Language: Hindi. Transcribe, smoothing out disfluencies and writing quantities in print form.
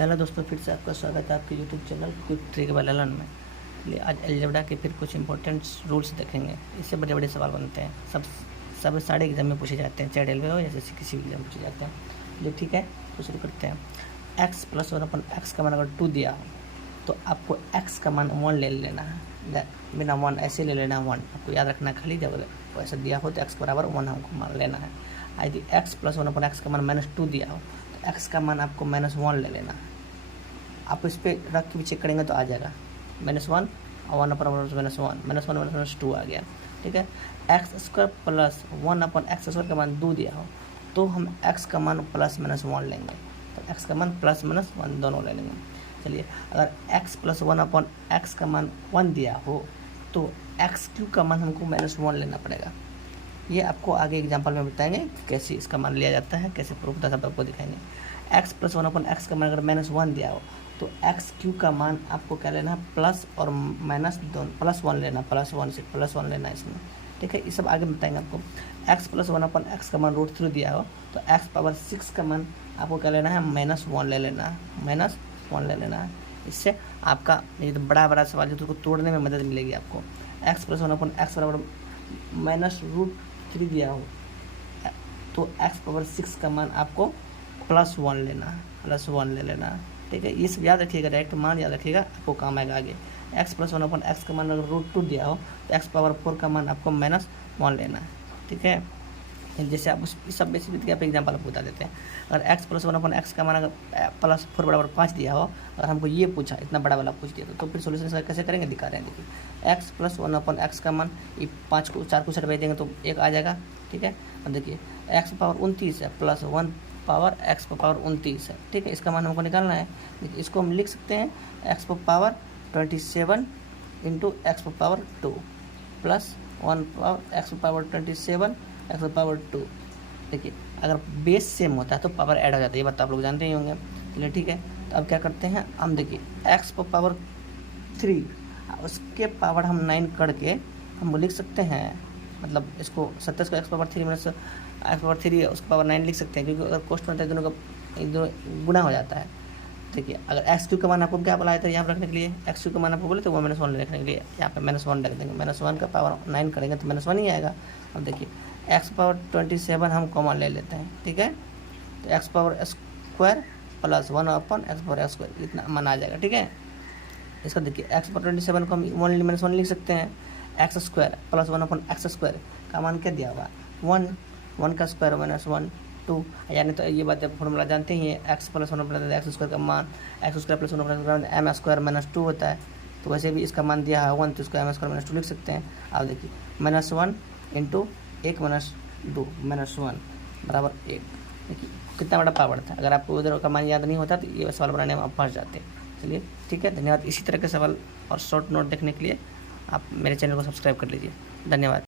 हेलो दोस्तों, फिर से आपका स्वागत है आपके YouTube channel quick trick bye Lalan में। चलिए आज अलजेब्रा के फिर कुछ इंपॉर्टेंट रूल्स देखेंगे। इससे बड़े बड़े सवाल बनते हैं, सब सारे एग्जाम में पूछे जाते हैं, चाहे रेलवे हो या जैसे किसी भी एग्जाम में पूछे जाते हैं। जो ठीक है तो शुरू करते हैं। एक्स प्लस 1/x का मान अगर 2 दिया हो तो आपको x का मान 1 ले लेना है, बिना 1 ऐसे ले लेना है 1। आपको याद रखना खाली जब ऐसा दिया हो तो x बराबर 1 हमको मान लेना है। यदि x प्लस 1/x का मान -2 दिया हो तो x का मान आपको -1 ले लेना है। आप इस पर रख के भी चेक करेंगे तो आ जाएगा -1 और 1/-1 -1 आ गया। ठीक है, x² प्लस 1/x² का मान 2 दिया हो तो हम x का मान +-1 लेंगे, तो x का मान +-1 दोनों ले लेंगे। चलिए, अगर x प्लस 1/x का मान 1 दिया हो तो x³ का मान हमको -1 लेना पड़ेगा। ये आपको आगे एग्जाम्पल में बताएंगे कि कैसे इसका मान लिया जाता है, कैसे प्रूफ होता है, सब आपको दिखाएंगे। x प्लस 1/x का मान अगर -1 दिया हो तो x³ का मान आपको क्या लेना है, प्लस और माइनस दोनों, +1 लेना, +1 लेना है इसमें। ठीक है, ये सब आगे बताएंगे आपको। x प्लस 1/x का मान √3 दिया हो तो x⁻6 का मान आपको क्या लेना है, -1 ले लेना है, -1 ले लेना है। इससे आपका ये तो बड़ा सवाल जो उसको तोड़ने में मदद मिलेगी आपको। x प्लस 1/x बराबर -√3 दिया हो तो x⁻6 का मान आपको +1 लेना है, +1 ले लेना है। ठीक है, ये सब याद रखिएगा, डायरेक्ट मान याद रखिएगा, आपको काम आएगा आगे। x प्लस 1/x का मान अगर √2 दिया हो तो x⁻4 का मान आपको -1 लेना है। ठीक है, जैसे आप उस सब बेसिक आप एग्जाम्पल आपको बता देते हैं। अगर x प्लस 1/x का मान अगर +4 बराबर 5 दिया हो, अगर हमको ये पूछा, इतना बड़ा वाला पूछ दिया तो फिर सोल्यूशन कैसे करेंगे दिखा रहे हैं। देखिए, x प्लस 1/x का मान ये 5 को 4 को सेट देंगे तो 1 आ जाएगा। ठीक है, अब देखिए x⁻29 है प्लस 1/x⁻29 है। ठीक है, इसका मान हमको निकालना है। इसको हम लिख सकते हैं x⁻27 into x⁻2 plus 1/x⁻27 x⁻2। देखिए, अगर बेस सेम होता है तो पावर ऐड हो जाता है, ये बात तो आप लोग जानते ही होंगे। चलिए ठीक है, तो अब क्या करते हैं हम, देखिए x⁻3 उसके पावर हम 9 करके हम लिख सकते हैं, मतलब इसको 27 को x⁻3 - x⁻3 उसका पावर 9 लिख सकते हैं, क्योंकि अगर कोष्ट में होता है दोनों का गुना हो जाता है। देखिए, अगर x³ का मान आपको क्या बोला था यहाँ पर रखने के लिए, x³ का मान आपको बोले तो वो -1 रखने के लिए यहाँ पे -1 रख देंगे। -1 का पावर 9 करेंगे तो -1 ही आएगा। अब देखिए x⁻27 हम कॉमन ले लेते हैं। ठीक है, तो x² प्लस 1/x², इतना मान आ जाएगा। ठीक है, इसका देखिए x⁻27 को हम -1 लिख सकते हैं। x² प्लस 1/x² का मान क्या दिया हुआ, 1 का स्क्वायर -1 2, यानी तो ये बात फॉर्मूला जानते ही हैं, x प्लस 1/x² का मान x² प्लस 1/x² m² -2 होता है। तो वैसे भी इसका मान दिया है 1 तो इसको m² -2 लिख सकते हैं। अब देखिए -1 इंटू 1 - 2 -1 बराबर 1। देखिए कितना बड़ा पावर था। अगर आपको उधर का मान याद नहीं होता तो ये सवाल बनाने में आप फंस जाते हैं। चलिए ठीक है, धन्यवाद। इसी तरह के सवाल और शॉर्ट नोट देखने के लिए आप मेरे चैनल को सब्सक्राइब कर लीजिए। धन्यवाद।